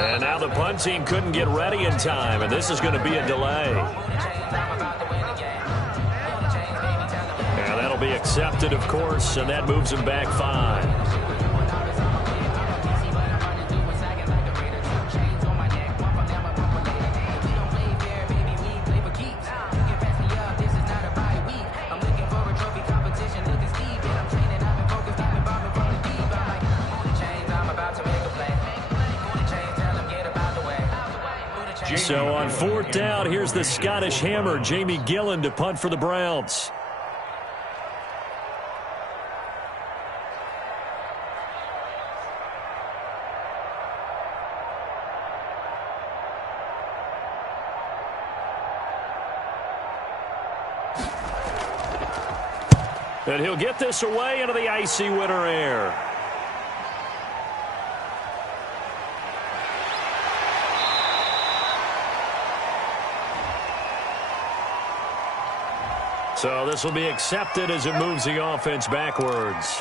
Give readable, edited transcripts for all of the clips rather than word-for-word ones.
And now the punt team couldn't get ready in time, and this is going to be a delay. And that'll be accepted, of course, and that moves him back 5. So on 4th down, here's the Scottish Hammer, Jamie Gillen, to punt for the Browns. And he'll get this away into the icy winter air. So this will be accepted as it moves the offense backwards.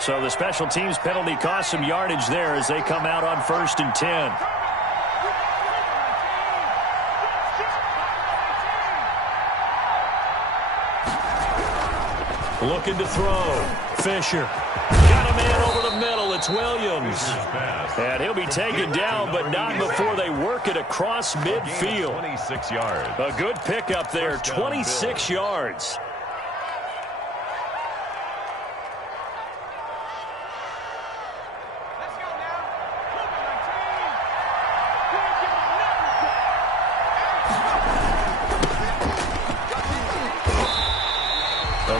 So the special teams penalty cost some yardage there as they come out on 1st and 10. Looking to throw. Fisher. Got a man over the middle. It's Williams. And he'll be taken down, but not before they work it across midfield. 26 yards. A good pickup there. 26 yards.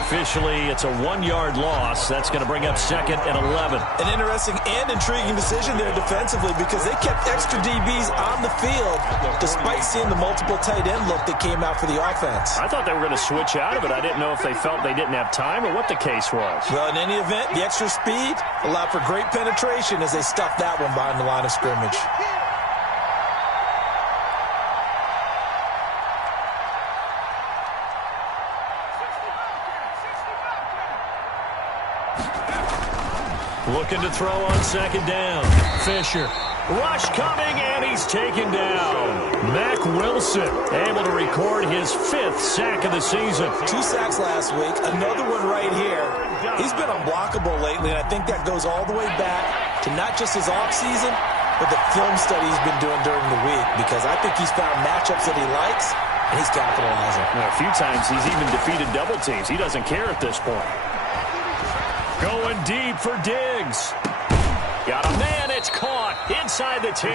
Officially, it's a 1-yard loss. That's going to bring up 2nd and 11. An interesting and intriguing decision there defensively because they kept extra DBs on the field despite seeing the multiple tight end look that came out for the offense. I thought they were going to switch out of it. I didn't know if they felt they didn't have time or what the case was. Well, in any event, the extra speed allowed for great penetration as they stuffed that one behind the line of scrimmage. Looking to throw on 2nd down. Fisher. Rush coming, and he's taken down. Mack Wilson able to record his 5th sack of the season. 2 sacks last week, another one right here. He's been unblockable lately, and I think that goes all the way back to not just his offseason, but the film study he's been doing during the week, because I think he's found matchups that he likes, and he's capitalizing. A few times he's even defeated double teams. He doesn't care at this point. Going deep for Diggs. Got a man, it's caught inside the 10.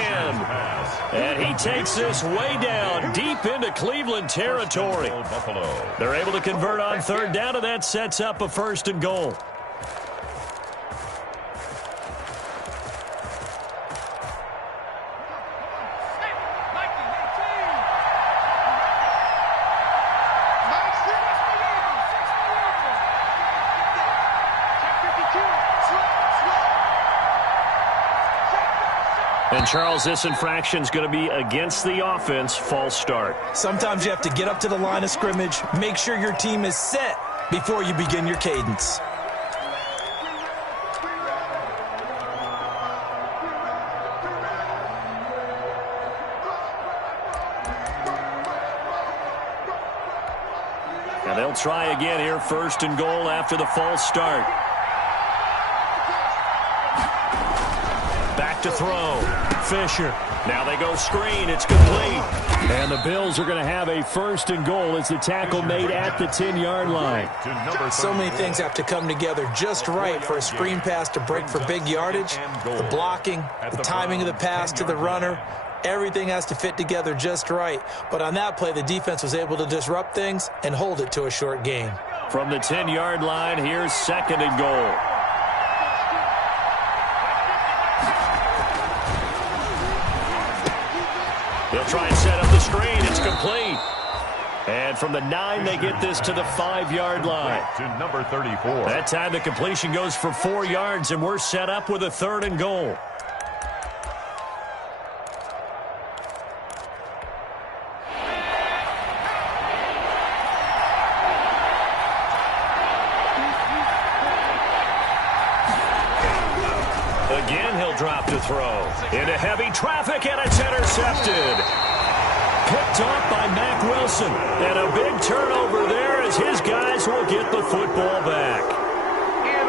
And he takes this way down, deep into Cleveland territory. They're able to convert on 3rd down, and that sets up a 1st and goal. And, Charles, this infraction's going to be against the offense. False start. Sometimes you have to get up to the line of scrimmage, make sure your team is set before you begin your cadence. Now they'll try again here, 1st and goal after the false start. Back to throw. Fisher. Now they go screen. It's complete. And the Bills are going to have a 1st and goal as the tackle made at the 10-yard line. So many things have to come together just right for a screen pass to break for big yardage. The blocking, the timing of the pass to the runner, everything has to fit together just right. But on that play, the defense was able to disrupt things and hold it to a short gain. From the 10-yard line, here's 2nd and goal. They'll try and set up the screen. It's complete. And from the 9, they get this to the 5-yard line. To number 34. That time the completion goes for 4 yards, and we're set up with a 3rd and goal. Again, he'll drop to throw. Into heavy traffic, and it's intercepted. Picked off by Mack Wilson. And a big turnover there as his guys will get the football back.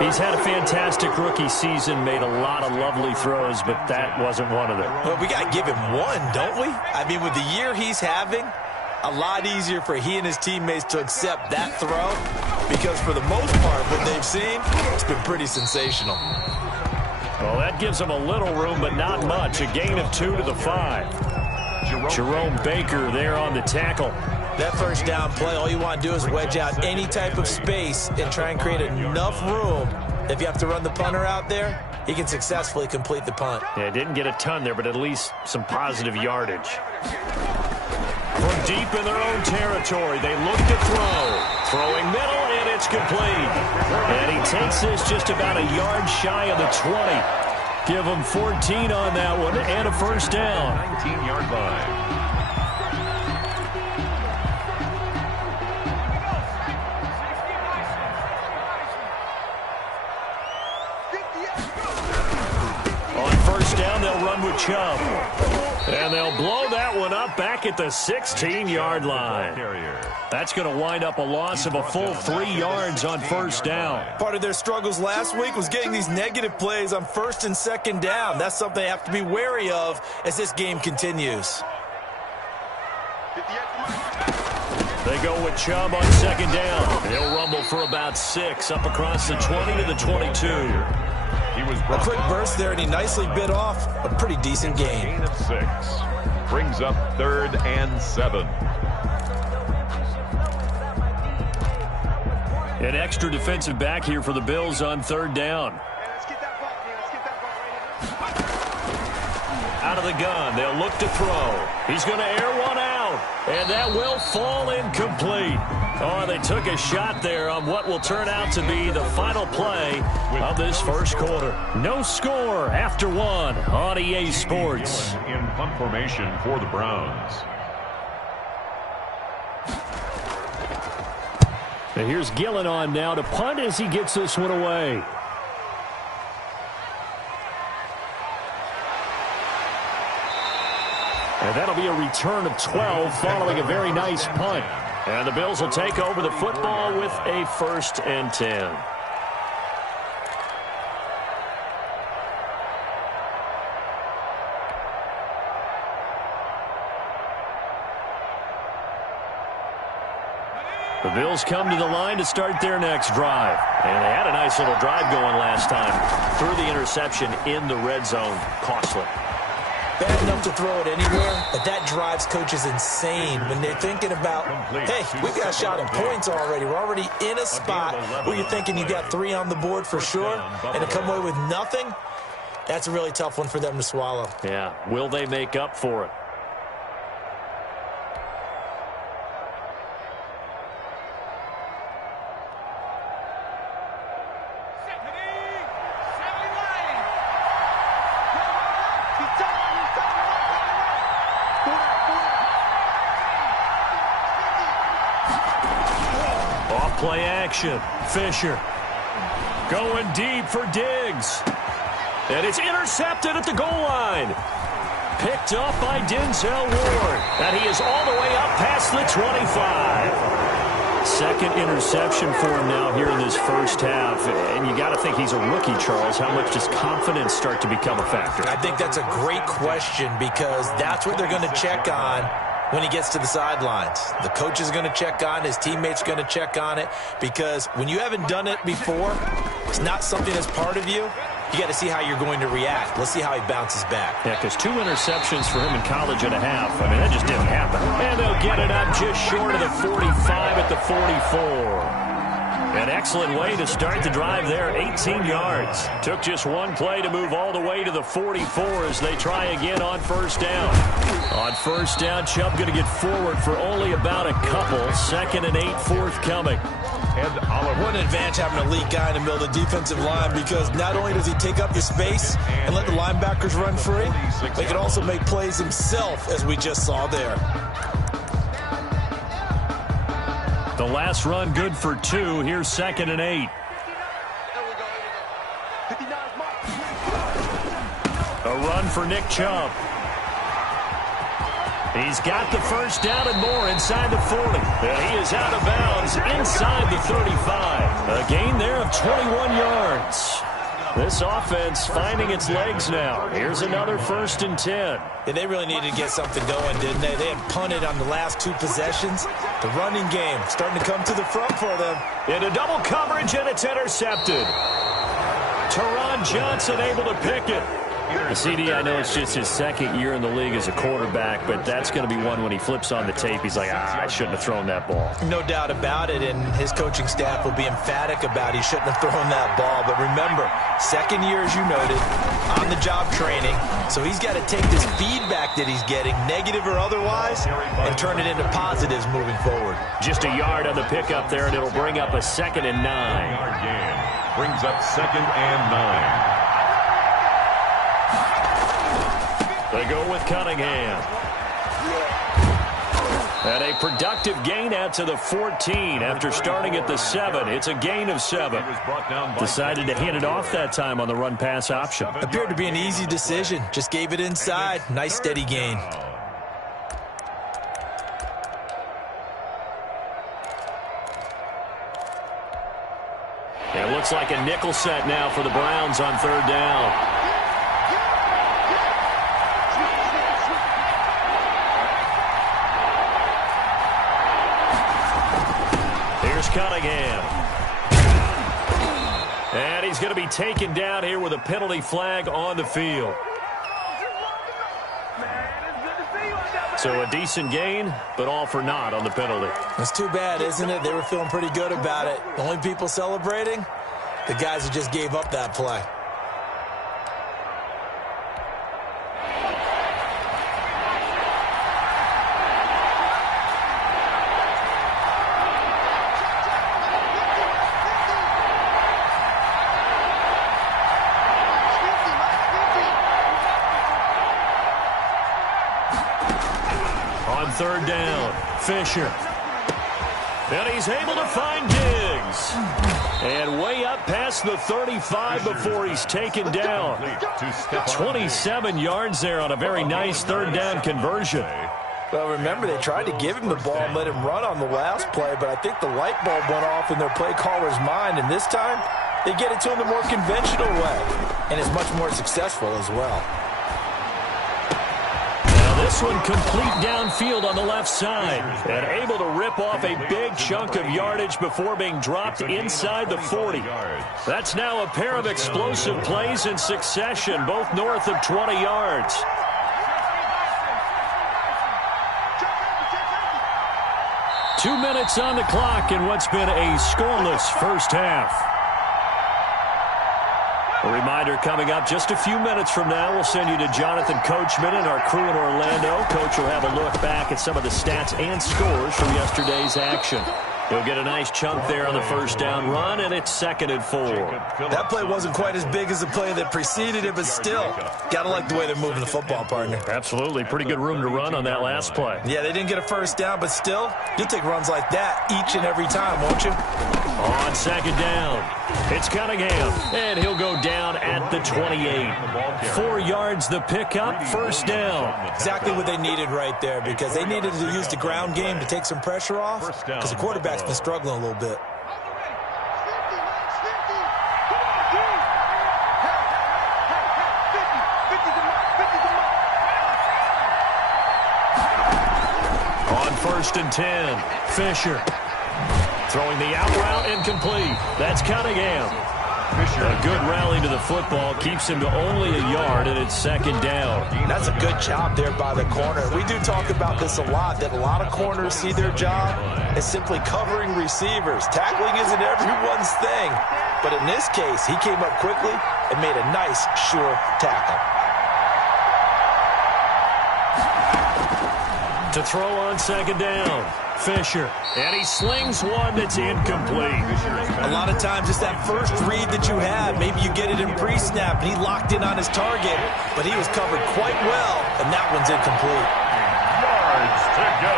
He's had a fantastic rookie season, made a lot of lovely throws, but that wasn't one of them. Well, we got to give him one, don't we? I mean, with the year he's having, a lot easier for he and his teammates to accept that throw because for the most part, what they've seen, it's been pretty sensational. Well, that gives them a little room, but not much. A gain of 2 to the 5. Jerome Baker there on the tackle. That first down play, all you want to do is wedge out any type of space and try and create enough room. If you have to run the punter out there, he can successfully complete the punt. Yeah, didn't get a ton there, but at least some positive yardage. From deep in their own territory, they look to throw. Throwing middle, and it's complete. And he takes this just about a yard shy of the 20. Give him 14 on that one and a first down. 19-yard line. On first down, they'll run with Chubb. And they'll blow that one up back at the 16-yard line. That's going to wind up a loss of a full 3 yards on first down. Part of their struggles last week was getting these negative plays on first and second down. That's something they have to be wary of as this game continues. They go with Chubb on second down. He'll rumble for about 6 up across the 20 to the 22. A quick burst there, and he nicely bit off a pretty decent gain. Gain of 6. Brings up 3rd and 7. An extra defensive back here for the Bills on 3rd down. Out of the gun, they'll look to throw. He's going to air one out, and that will fall incomplete. Oh, they took a shot there on what will turn out to be the final play of this first quarter. No score after 1 on EA Sports. In punt formation for the Browns. And here's Gillen on now to punt as he gets this one away. And that'll be a return of 12 following a very nice punt. And the Bills will take over the football with a 1st and 10. The Bills come to the line to start their next drive. And they had a nice little drive going last time. Threw the interception in the red zone. Costly. Bad enough to throw it anywhere, but that drives coaches insane when they're thinking about, hey, we've got a shot at points already. We're already in a spot where you're thinking you got 3 on the board for sure, and to come away with nothing, that's a really tough one for them to swallow. Yeah, will they make up for it? Play action. Fisher going deep for Diggs. And it's intercepted at the goal line. Picked up by Denzel Ward. And he is all the way up past the 25. Second interception for him now here in this first half. And you got to think he's a rookie, Charles. How much does confidence start to become a factor? I think that's a great question because that's what they're going to check on when he gets to the sidelines. The coach is going to check on, his teammates going to check on it, because when you haven't done it before, it's not something that's part of you. You got to see how you're going to react. Let's see how he bounces back. Yeah, because 2 interceptions for him in college and a half. I mean, that just didn't happen. And they'll get it up just short of the 45 at the 44. An excellent way to start the drive there, 18 yards. Took just one play to move all the way to the 44 as they try again on first down. On first down, Chubb going to get forward for only about a couple. 2nd and 8 forthcoming. What an advantage having an elite guy in the middle of the defensive line, because not only does he take up the space and let the linebackers run free, but he can also make plays himself, as we just saw there. The last run good for 2. Here's 2nd and 8. A run for Nick Chubb. He's got the first down and more inside the 40. And he is out of bounds inside the 35. A gain there of 21 yards. This offense finding its legs now. Here's another 1st and 10. Yeah, they really needed to get something going, didn't they? They had punted on the last 2 possessions. The running game starting to come to the front for them. Into double coverage, and it's intercepted. Teron Johnson able to pick it. The CD, I know it's just his 2nd year in the league as a quarterback, but that's going to be one when he flips on the tape, he's like, I shouldn't have thrown that ball. No doubt about it, and his coaching staff will be emphatic about he shouldn't have thrown that ball. But remember, 2nd year, as you noted, on-the-job training, so he's got to take this feedback that he's getting, negative or otherwise, and turn it into positives moving forward. Just a yard on the pickup there, and it'll bring up a 2nd and 9. Brings up 2nd and 9. They go with Cunningham. And a productive gain out to the 14 after starting at the 7. It's a gain of 7. Decided to hand it off that time on the run-pass option. Appeared to be an easy decision. Just gave it inside. Nice steady gain. It looks like a nickel set now for the Browns on 3rd down. Cunningham. And he's going to be taken down here with a penalty flag on the field. So a decent gain, but all for naught on the penalty. That's too bad, isn't it? They were feeling pretty good about it. The only people celebrating, the guys who just gave up that play. On 3rd down, Fisher. And he's able to find Diggs. And way up past the 35 before he's taken down. 27 yards there on a very nice 3rd down conversion. Well, remember, they tried to give him the ball and let him run on the last play, but I think the light bulb went off in their play caller's mind, and this time they get it to him the more conventional way, and it's much more successful as well. This one complete downfield on the left side and able to rip off a big chunk of yardage before being dropped inside the 40. That's now a pair of explosive plays in succession, both north of 20 yards. Two minutes on the clock in what's been a scoreless first half. A reminder coming up just a few minutes from now, we'll send you to Jonathan Coachman and our crew in Orlando. Coach will have a look back at some of the stats and scores from yesterday's action. He'll get a nice chunk there on the first down run, and it's 2nd and 4. That play wasn't quite as big as the play that preceded it, but still, got to like the way they're moving the football, partner. Absolutely. Pretty good room to run on that last play. Yeah, they didn't get a first down, but still, you'll take runs like that each and every time, won't you? On 2nd down, it's Cunningham, and he'll go down at the 28. 4 yards the pickup, first down. Exactly what they needed right there, because they needed to use the ground game to take some pressure off, because the quarterback's been struggling a little bit. On 1st and 10, Fisher. Throwing the out route incomplete. That's Cunningham. A good rally to the football keeps him to only a yard, and it's second down. That's a good job there by the corner. We do talk about this a lot, that a lot of corners see their job as simply covering receivers. Tackling isn't everyone's thing. But in this case, he came up quickly and made a nice, sure tackle. To throw on second down, Fisher. And he slings one that's incomplete. A lot of times it's that first read that you have. Maybe you get it in pre-snap, and he locked in on his target, but he was covered quite well, and that one's incomplete. Yards to go.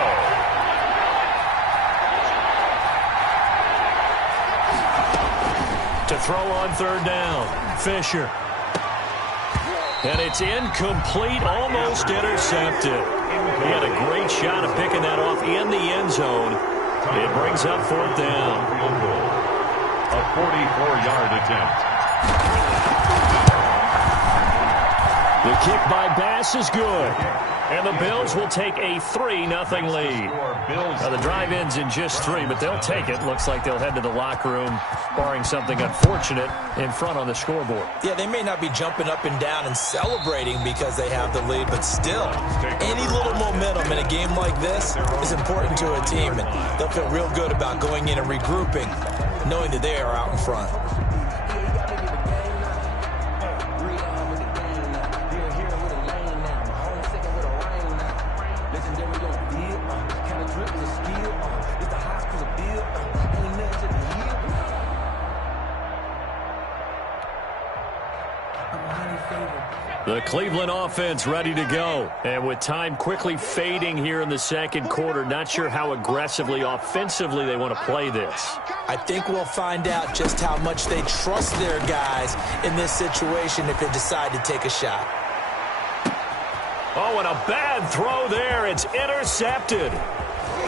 To throw on third down, Fisher. And it's incomplete, almost intercepted. He had a great shot of picking that off in the end zone. It brings up fourth down. A 44-yard attempt. The kick by Bass is good. And the Bills will take a 3-0 lead. Now the drive ends in just 3, but they'll take it. Looks like they'll head to the locker room, barring something unfortunate, in front on the scoreboard. Yeah, they may not be jumping up and down and celebrating because they have the lead, but still, any little momentum in a game like this is important to a team, and they'll feel real good about going in and regrouping, knowing that they are out in front. The Cleveland offense ready to go. And with time quickly fading here in the second quarter, not sure how aggressively, offensively they want to play this. I think we'll find out just how much they trust their guys in this situation if they decide to take a shot. Oh, and a bad throw there. It's intercepted.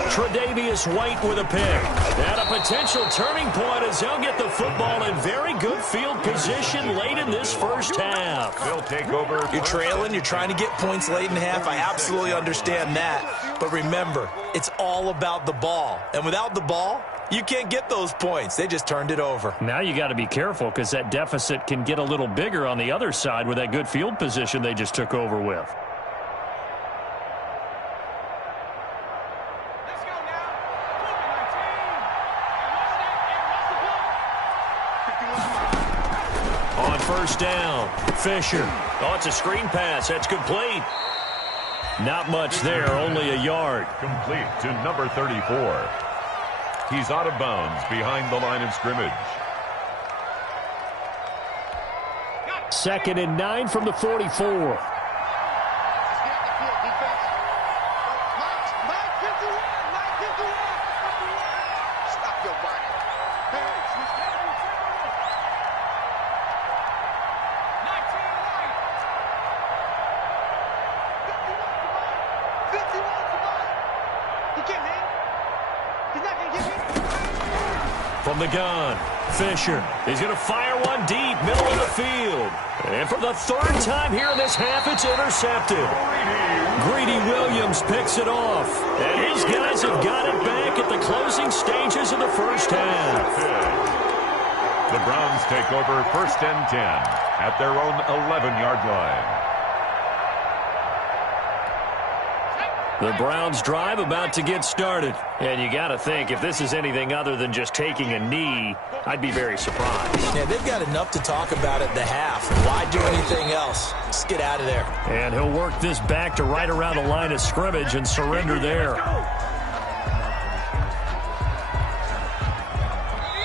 Tre'Davious White with a pick. And a potential turning point as they'll get the football in very good field position late in this first half. They'll take over. You're trailing. You're trying to get points late in half. I absolutely understand that. But remember, it's all about the ball. And without the ball, you can't get those points. They just turned it over. Now you got to be careful because that deficit can get a little bigger on the other side with that good field position they just took over with. First down, Fisher. Oh, it's a screen pass. That's complete. Not much there, only a yard. Complete to number 34. He's out of bounds behind the line of scrimmage. 2nd and 9 from the 44. From the gun, Fisher. He's going to fire one deep, middle of the field. And for the third time here in this half, it's intercepted. Greedy Williams picks it off. And his guys have got it back at the closing stages of the first half. The Browns take over 1st and 10 at their own 11-yard line. The Browns drive about to get started. And you got to think, if this is anything other than just taking a knee, I'd be very surprised. Yeah, they've got enough to talk about at the half. Why do anything else? Just get out of there. And he'll work this back to right around the line of scrimmage and surrender there.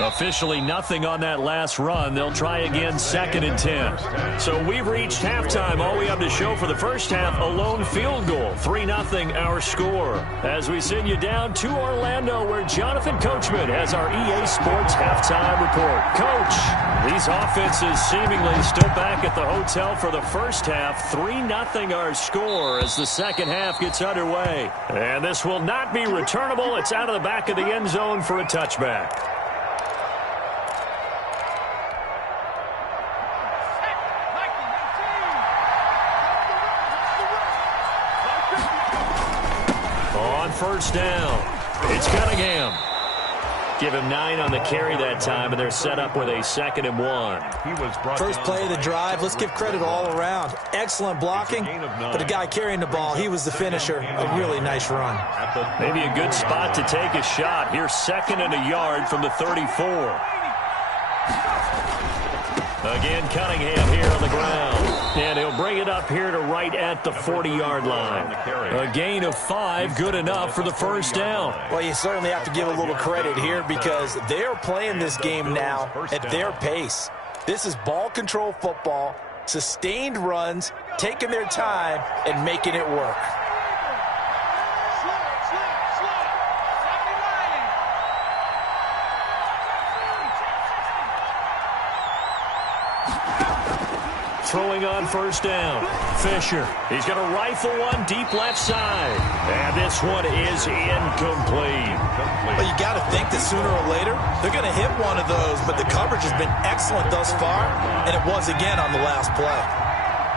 Officially nothing on that last run. They'll try again 2nd and 10. So we've reached halftime. All we have to show for the first half, a lone field goal. 3-0 our score. As we send you down to Orlando where Jonathan Coachman has our EA Sports halftime report. Coach, these offenses seemingly still back at the hotel for the first half. 3-0 our score as the second half gets underway. And this will not be returnable. It's out of the back of the end zone for a touchback. First down. It's Cunningham. Give him 9 on the carry that time, and they're set up with a 2nd and 1. First play of the drive, let's give credit all around. Excellent blocking, but the guy carrying the ball, he was the finisher. A really nice run. Maybe a good spot to take a shot. Here's 2nd and a yard from the 34. Again, Cunningham here on the ground. And he'll bring it up here to right at the 40-yard line. A gain of 5, good enough for the first down. Well, you certainly have to give a little credit here because they're playing this game now at their pace. This is ball control football, sustained runs, taking their time, and making it work. Throwing on first down. Fisher. He's going to rifle one deep left side. And this one is incomplete. Well, you got to think that sooner or later they're going to hit one of those, but the coverage has been excellent thus far, and it was again on the last play.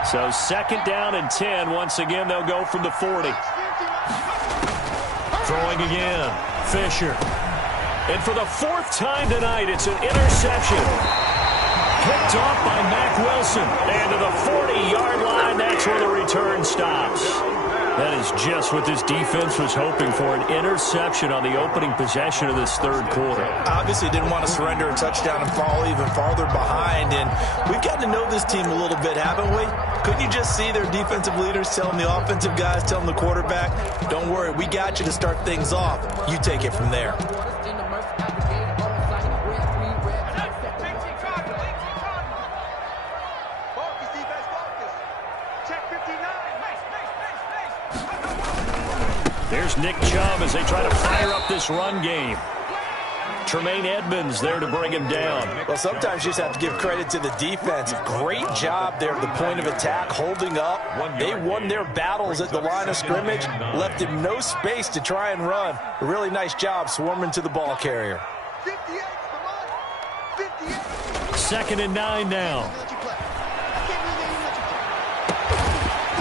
So 2nd down and 10. Once again, they'll go from the 40. Throwing again. Fisher. And for the 4th time tonight, it's an interception. Picked off by Mack Wilson. And to the 40-yard line, that's where the return stops. That is just what this defense was hoping for, an interception on the opening possession of this 3rd quarter. Obviously didn't want to surrender a touchdown and fall even farther behind. And we've gotten to know this team a little bit, haven't we? Couldn't you just see their defensive leaders telling the offensive guys, telling the quarterback, don't worry, we got you to start things off. You take it from there. There's Nick Chubb as they try to fire up this run game. Tremaine Edmonds there to bring him down. Well, sometimes you just have to give credit to the defense. Great job there at the point of attack, holding up. They won their battles at the line of scrimmage, left him no space to try and run. A really nice job swarming to the ball carrier. 2nd and 9 now.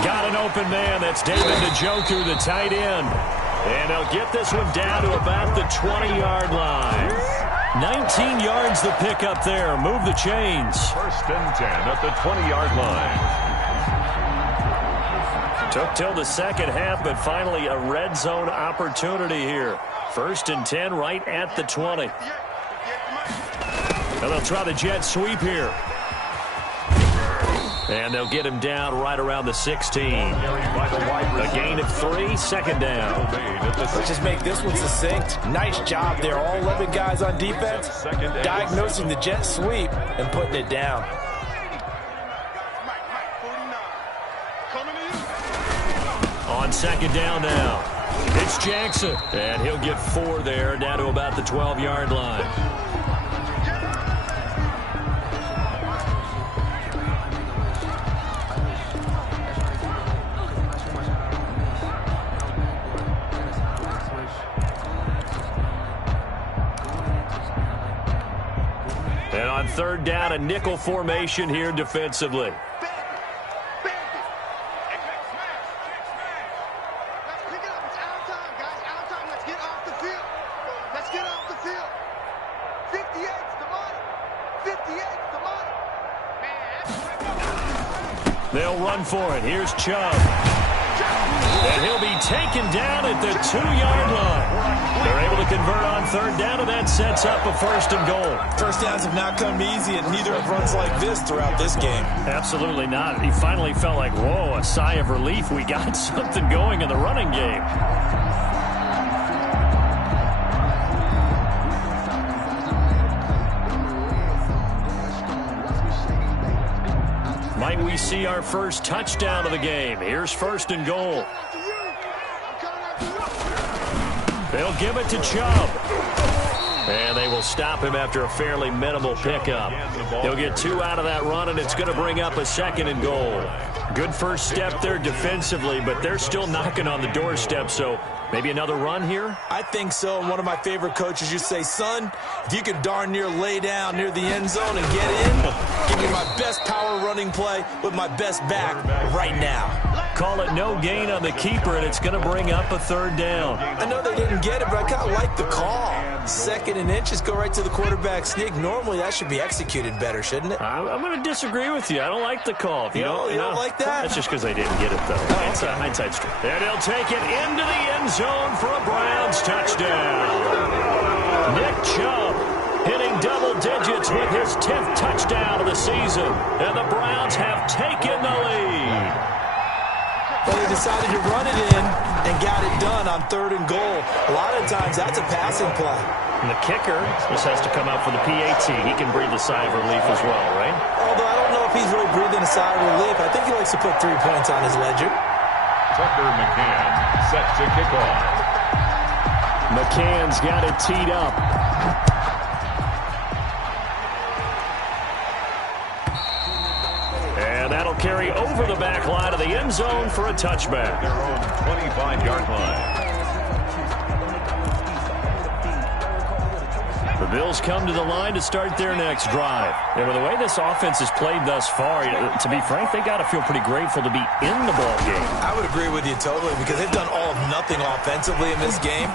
Got an open man. That's David Njoku, the tight end. And they'll get this one down to about the 20-yard line. 19 yards the pick up there. Move the chains. 1st and 10 at the 20-yard line. Took till the second half, but finally a red zone opportunity here. 1st and 10 right at the 20. And they'll try the jet sweep here. And they'll get him down right around the 16. A gain of 3, 2nd down. Let's just make this one succinct. Nice job there. All 11 guys on defense diagnosing the jet sweep and putting it down. On 2nd down now. It's Jackson. And he'll get 4 there, down to about the 12-yard line. And on 3rd down, a nickel formation here defensively. They'll run for it. Here's Chubb. And he'll be taken down at the 2-yard line. They're able to convert on 3rd down, and that sets up a 1st and goal. First downs have not come easy, and neither have runs like this throughout this game. Absolutely not. He finally felt like, whoa, a sigh of relief. We got something going in the running game. Might we see our first touchdown of the game? Here's 1st and goal. They'll give it to Chubb. And they will stop him after a fairly minimal pickup. He'll get 2 out of that run, and it's going to bring up a 2nd and goal. Good first step there defensively, but they're still knocking on the doorstep, so maybe another run here? I think so. And one of my favorite coaches used to say, son, if you can darn near lay down near the end zone and get in, give me my best power running play with my best back right now. Call it no gain on the keeper, and it's going to bring up a third down. I know they didn't get it, but I kind of like the call. 2nd and inches, go right to the quarterback sneak. Normally, that should be executed better, shouldn't it? I'm going to disagree with you. I don't like the call. You don't like that? That's just because they didn't get it, though. Hindsight's true. And he'll take it into the end zone for a Browns touchdown. Nick Chubb hitting double digits with his 10th touchdown of the season. And the Browns have taken the lead. Well, they decided to run it in and got it done on 3rd and goal. A lot of times, that's a passing play. And the kicker just has to come out for the PAT. He can breathe a sigh of relief as well, right? Although I don't know if he's really breathing a sigh of relief. I think he likes to put 3 points on his ledger. Tucker McCann set to kick off. McCann's got it teed up. And that'll carry over the back line of the end zone for a touchback. Their own 25-yard line. The Bills come to the line to start their next drive. And with the way this offense has played thus far, to be frank, they got to feel pretty grateful to be in the ball game. I would agree with you totally because they've done all of nothing offensively in this game.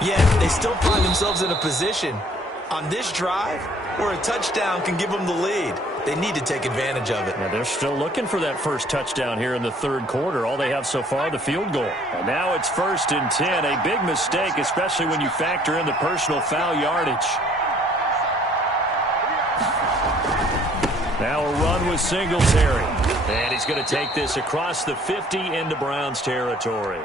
Yet they still find themselves in a position on this drive where a touchdown can give them the lead. They need to take advantage of it. Yeah, they're still looking for that first touchdown here in the 3rd quarter. All they have so far, the field goal. And now it's 1st and 10. A big mistake, especially when you factor in the personal foul yardage. Now a run with Singletary. And he's going to take this across the 50 into Browns territory.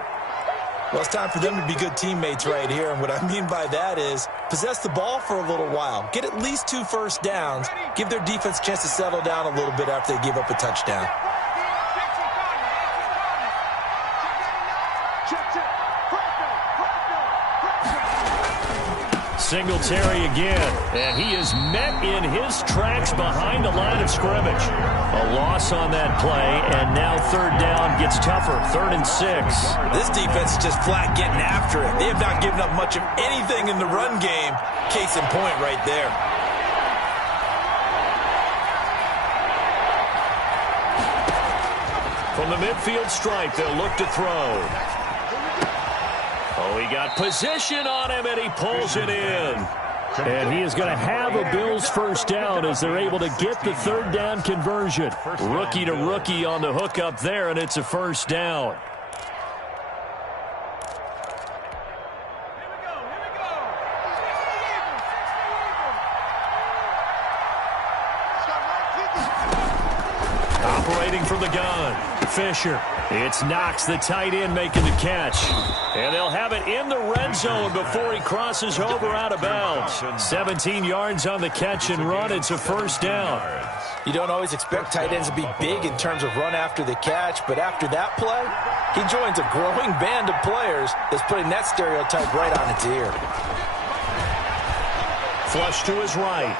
Well, it's time for them to be good teammates right here. And what I mean by that is possess the ball for a little while. Get at least 2 first downs. Give their defense a chance to settle down a little bit after they give up a touchdown. Singletary again, and he is met in his tracks behind the line of scrimmage. A loss on that play, and now 3rd down gets tougher, 3rd and 6. This defense is just flat getting after it. They have not given up much of anything in the run game. Case in point right there. From the midfield stripe, they'll look to throw. Oh, he got position on him, and he pulls it in. And he is going to have a Bills first down as they're able to get the 3rd down conversion. Rookie to rookie on the hook up there, and it's a first down. Operating from the gun, Fisher. It's Knox, the tight end, making the catch. And they'll have it in the red zone before he crosses over out of bounds. 17 yards on the catch and run. It's a first down. You don't always expect tight ends to be big in terms of run after the catch, but after that play, he joins a growing band of players that's putting that stereotype right on its ear. Flush to his right.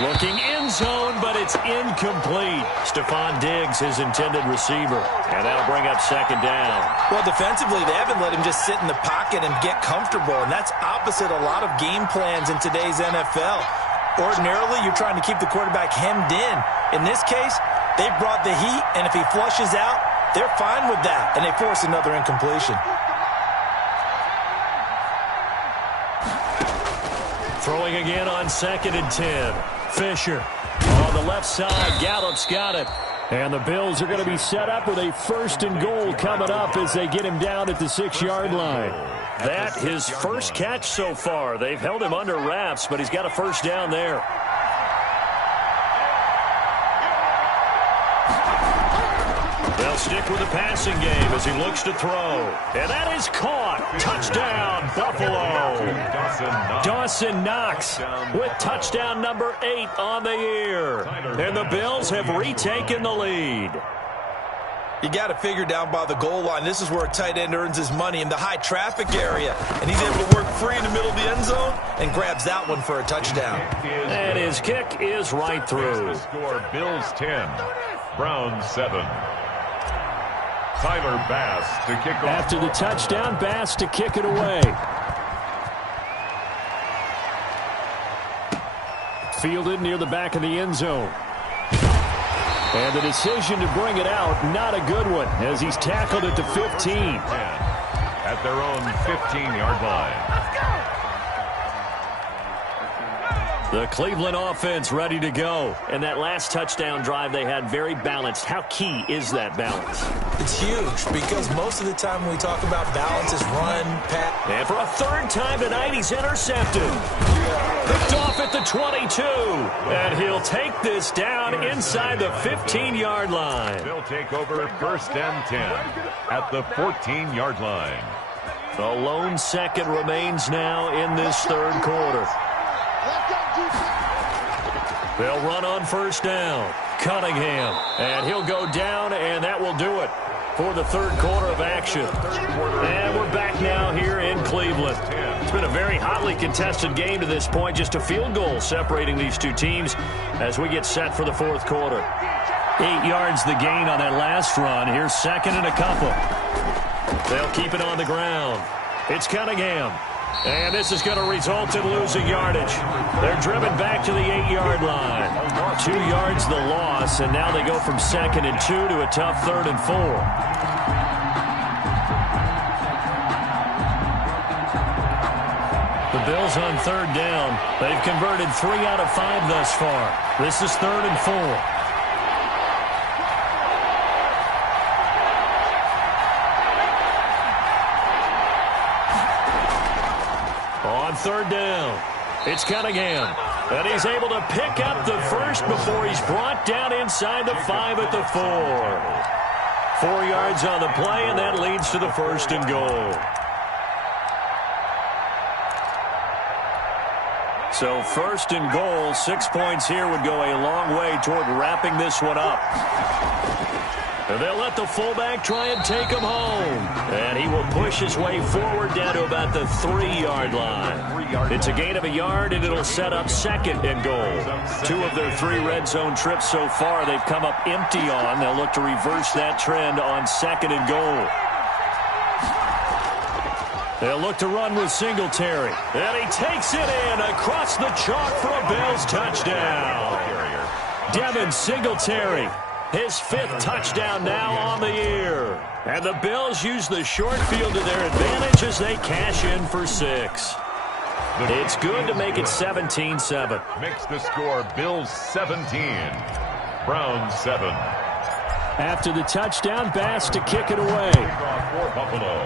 Looking end zone, but it's incomplete. Stephon Diggs, his intended receiver. And that'll bring up 2nd down. Well, defensively, they haven't let him just sit in the pocket and get comfortable, and that's opposite a lot of game plans in today's NFL. Ordinarily, you're trying to keep the quarterback hemmed in. In this case, they brought the heat, and if he flushes out, they're fine with that, and they force another incompletion. Throwing again on 2nd and 10. Fisher on the left side. Gallup's got it. And the Bills are going to be set up with a 1st and goal coming up as they get him down at the 6-yard line. That his first catch so far. They've held him under wraps, but he's got a first down there. They'll stick with the passing game as he looks to throw. And that is caught. Touchdown, Buffalo. Dawson Knox with touchdown number 8 on the year. And the Bills have retaken the lead. You got to figure down by the goal line. This is where a tight end earns his money in the high traffic area. And he's able to work free in the middle of the end zone and grabs that one for a touchdown. And his kick is right through. Score Bills 10, Browns 7. Tyler Bass to kick off. After the touchdown, Bass to kick it away. Fielded near the back of the end zone. And the decision to bring it out, not a good one, as he's tackled at the 15. At their own 15-yard line. The Cleveland offense ready to go. And that last touchdown drive they had very balanced. How key is that balance? It's huge because most of the time when we talk about balance is run, pass. And for a third time tonight, he's intercepted. Picked off at the 22. And he'll take this down inside the 15-yard line. They'll take over 1st and 10 at the 14-yard line. The lone second remains now in this third quarter. They'll run on 1st down. Cunningham. And he'll go down, and that will do it for the third quarter of action. And we're back now here in Cleveland. It's been a very hotly contested game to this point. Just a field goal separating these two teams as we get set for the fourth quarter. 8 yards the gain on that last run. Here's 2nd and a couple. They'll keep it on the ground. It's Cunningham. And this is going to result in losing yardage. They're driven back to the 8-yard line. 2 yards the loss, and now they go from 2nd and 2 to a tough 3rd and 4. The Bills on 3rd down. They've converted 3 out of 5 thus far. This is 3rd and 4. On 3rd down, it's Cunningham. And he's able to pick up the first before he's brought down inside the 5 at the 4. 4 yards on the play, and that leads to the 1st and goal. So 1st and goal, 6 points here would go a long way toward wrapping this one up. And they'll let the fullback try and take him home. And he will push his way forward down to about the 3-yard line. It's a gain of a yard, and it'll set up 2nd and goal. 2 of their 3 red zone trips so far they've come up empty on. They'll look to reverse that trend on 2nd and goal. They'll look to run with Singletary. And he takes it in across the chalk for a Bills touchdown. Devin Singletary. His 5th touchdown now on the year. And the Bills use the short field to their advantage as they cash in for 6. It's good to make it 17-7. Makes the score Bills 17, Browns 7. After the touchdown, Bass to kick it away. For Buffalo.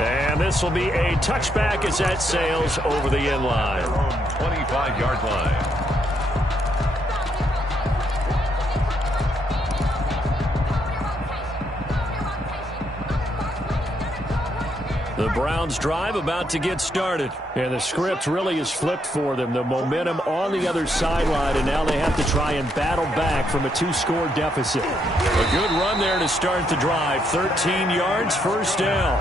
And this will be a touchback as that sails over the end line. 25-yard line. The Browns drive about to get started. And the script really is flipped for them. The momentum on the other sideline, and now they have to try and battle back from a 2-score deficit. A good run there to start the drive. 13 yards, 1st down.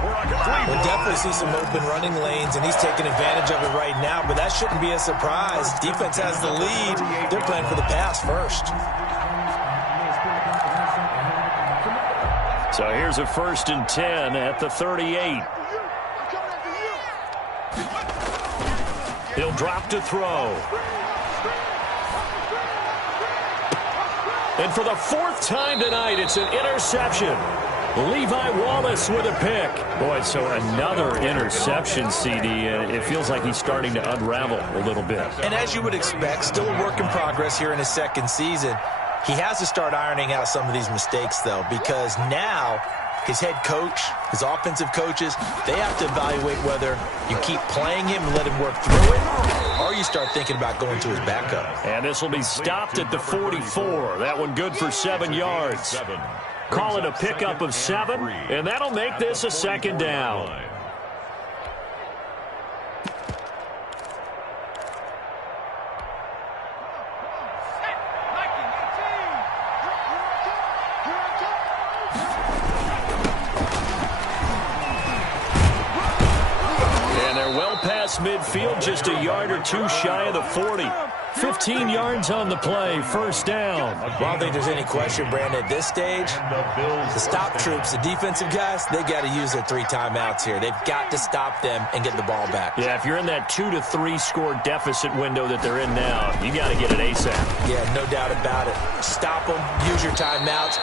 We'll definitely see some open running lanes, and he's taking advantage of it right now, but that shouldn't be a surprise. Defense has the lead. They're playing for the pass first. So here's a 1st and 10 at the 38. He'll drop to throw. And for the 4th time tonight, it's an interception. Levi Wallace with a pick. Boy, so another interception, CD. It feels like he's starting to unravel a little bit. And as you would expect, still a work in progress here in his 2nd season. He has to start ironing out some of these mistakes, though, because now his head coach, his offensive coaches, they have to evaluate whether you keep playing him and let him work through it, or you start thinking about going to his backup. And this will be stopped at the 44. That one good for 7 yards. Call it a pickup of 7, and that'll make this a 2nd down. Midfield, just a yard or 2 shy of the 40. 15 yards on the play, first down. I don't think there's any question, Brandon, at this stage, the stop troops, the defensive guys, they got to use their 3 timeouts here. They've got to stop them and get the ball back. Yeah, if you're in that 2 to 3 score deficit window that they're in now, you got to get it ASAP. Yeah, no doubt about it. Stop them, use your timeouts.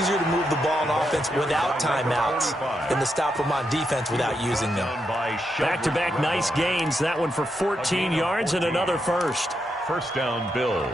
Easier to move the ball on offense without timeouts than to stop them on defense without using them. Back-to-back nice gains. That one for 14 yards and another first. First down, Bills.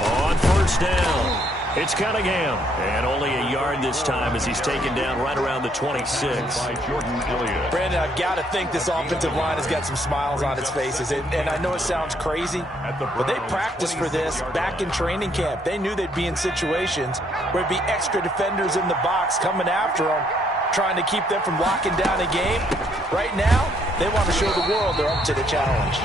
On first down, it's Cunningham. And only a yard this time as he's taken down right around the 26. By Jordan Elliott. Brandon, I've got to think this offensive line has got some smiles on its faces. And I know it sounds crazy, but they practiced for this back in training camp. They knew they'd be in situations where it'd be extra defenders in the box coming after them, trying to keep them from locking down a game. Right now, they want to show the world they're up to the challenge.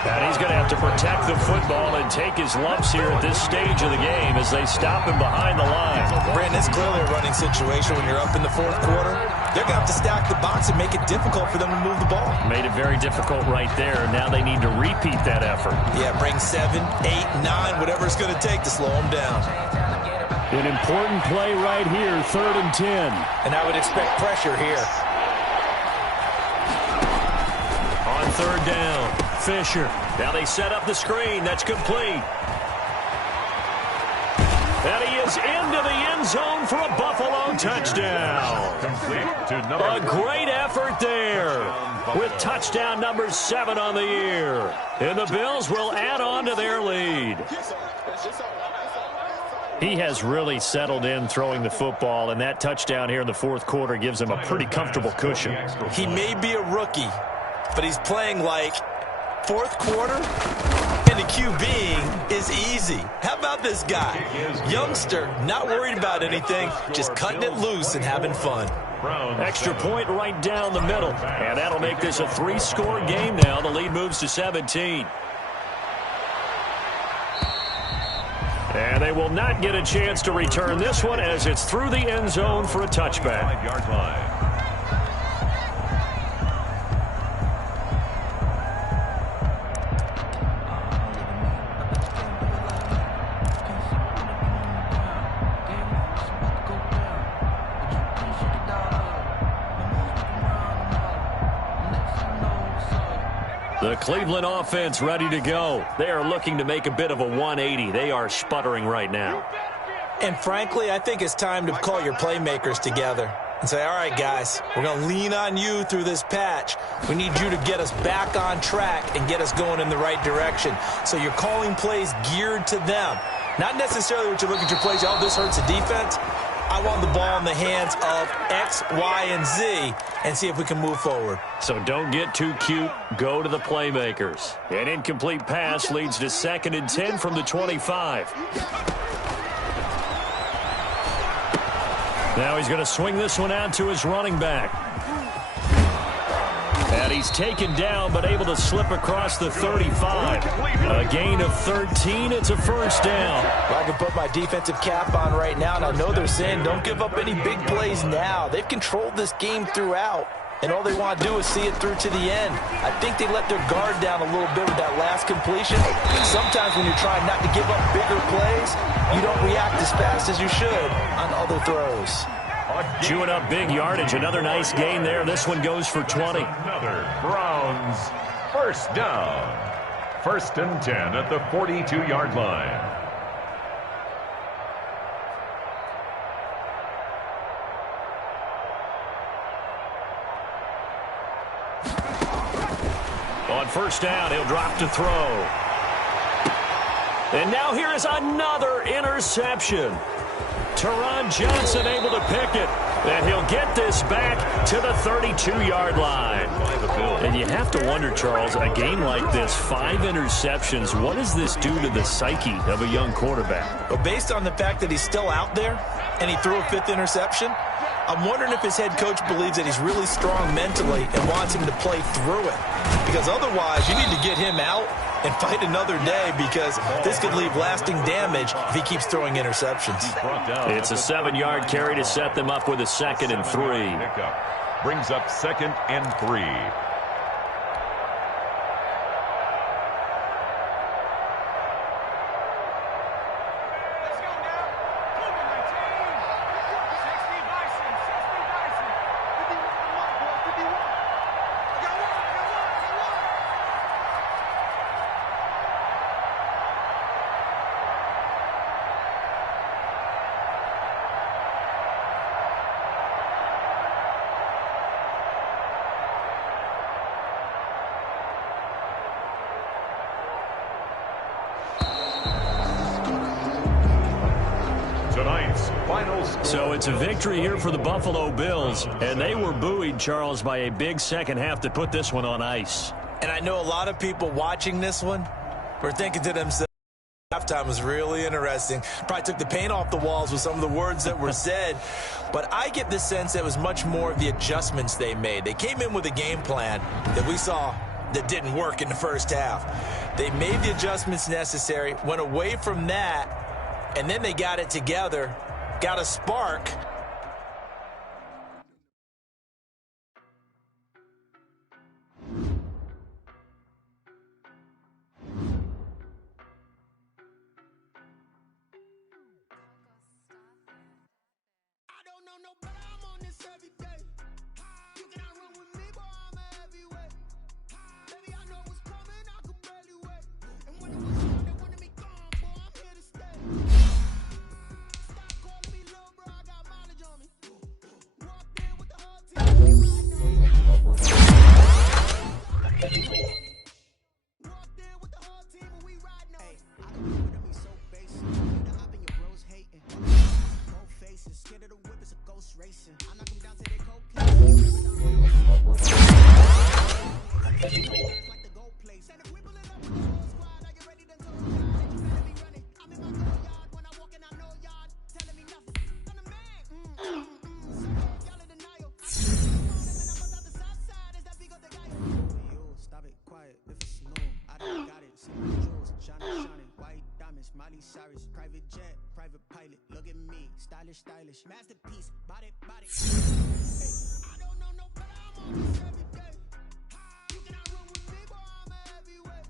And he's going to have to protect the football and take his lumps here at this stage of the game as they stop him behind the line. Brandon, it's clearly a running situation when you're up in the fourth quarter. They're going to have to stack the box and make it difficult for them to move the ball. Made it very difficult right there. Now they need to repeat that effort. Yeah, bring 7, 8, 9, whatever it's going to take to slow them down. An important play right here, 3rd and 10. And I would expect pressure here. On 3rd down, Fisher. Now they set up the screen. That's complete. And he is into the end zone for a Buffalo touchdown. Complete to number A great effort there with touchdown number 7 on the year. And the Bills will add on to their lead. He has really settled in throwing the football, and that touchdown here in the fourth quarter gives him a pretty comfortable cushion. He may be a rookie, but he's playing like fourth quarter, and the QBing is easy. How about this guy? Youngster, not worried about anything, just cutting it loose and having fun. Extra point right down the middle, and that'll make this a 3-score game now. The lead moves to 17. And they will not get a chance to return this one as it's through the end zone for a touchback. 5-yard line. The Cleveland offense ready to go. They are looking to make a bit of a 180. They are sputtering right now. And frankly, I think it's time to call your playmakers together and say, all right, guys, we're going to lean on you through this patch. We need you to get us back on track and get us going in the right direction. So you're calling plays geared to them. Not necessarily what you look at your plays, oh, this hurts the defense. I want the ball in the hands of X, Y, and Z and see if we can move forward. So don't get too cute. Go to the playmakers. An incomplete pass leads to 2nd and 10 from the 25. Now he's going to swing this one out to his running back. And he's taken down but able to slip across the 35. A gain of 13. It's a first down. Well, I can put my defensive cap on right now, and I know they're saying don't give up any big plays now. They've controlled this game throughout, and all they want to do is see it through to the end. I think they let their guard down a little bit with that last completion. Sometimes when you're trying not to give up bigger plays, you don't react as fast as you should on other throws. Chewing up big yardage. Another nice gain there. This one goes for 20. Another Browns first down. 1st and 10 at the 42-yard line. On first down, he'll drop to throw. And now here is another interception. Teron Johnson able to pick it. And he'll get this back to the 32-yard line. And you have to wonder, Charles, a game like this, 5 interceptions, what does this do to the psyche of a young quarterback? Well, based on the fact that he's still out there and he threw a 5th interception, I'm wondering if his head coach believes that he's really strong mentally and wants him to play through it. because otherwise you need to get him out and fight another day, because this could leave lasting damage if he keeps throwing interceptions. It's a 7-yard carry to set them up with a 2nd and 3. Brings up 2nd and 3. So it's a victory here for the Buffalo Bills, and they were buoyed, Charles, by a big second half to put this one on ice. And I know a lot of people watching this one were thinking to themselves, halftime was really interesting. Probably took the paint off the walls with some of the words that were said. But I get the sense that it was much more of the adjustments they made. They came in with a game plan that we saw that didn't work in the first half. They made the adjustments necessary, went away from that, and then they got it together, got a spark. Private jet, private pilot, look at me, stylish, masterpiece, body. Hey, I don't know no better, I'm on this every day. You cannot run with me, boy, I'm a heavyweight.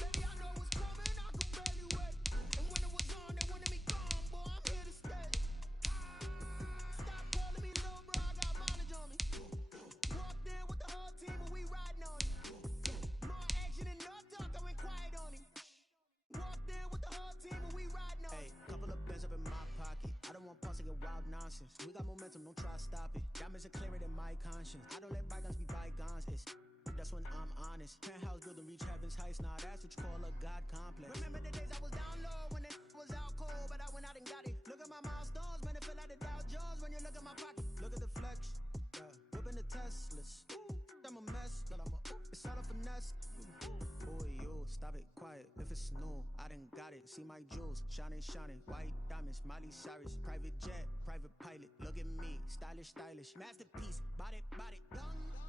Baby, I know what's coming, I can barely wait. And when it was on, they wanted me gone, boy, I'm here to stay. Stop calling me little bro, I got mileage on me. Walked in with the whole team, and we riding on it. More action and no talk, I went quiet on him. Walked in with the whole team, and we riding on it. Hey, couple of bands up in my pocket. I don't want pulse to get wild nonsense. We got momentum, don't try to stop it. Diamonds are clearer than my conscience. I don't let bygones be bygones. That's when I'm honest. Penthouse building, reach heaven's heights. Now that's what you call a God complex. Remember the days I was down low when it was out cold, but I went out and got it. Look at my milestones, man, it feel like the Dow Jones when you look at my pocket. Look at the flex, yeah. Whipping the Teslas. Ooh, I'm a mess, but it's all a finesse. Boy, yo, stop it, quiet. If it's new, I done got it. See my jewels, shining, white diamonds, Miley Cyrus, private jet, private pilot. Look at me, stylish, masterpiece, body, young.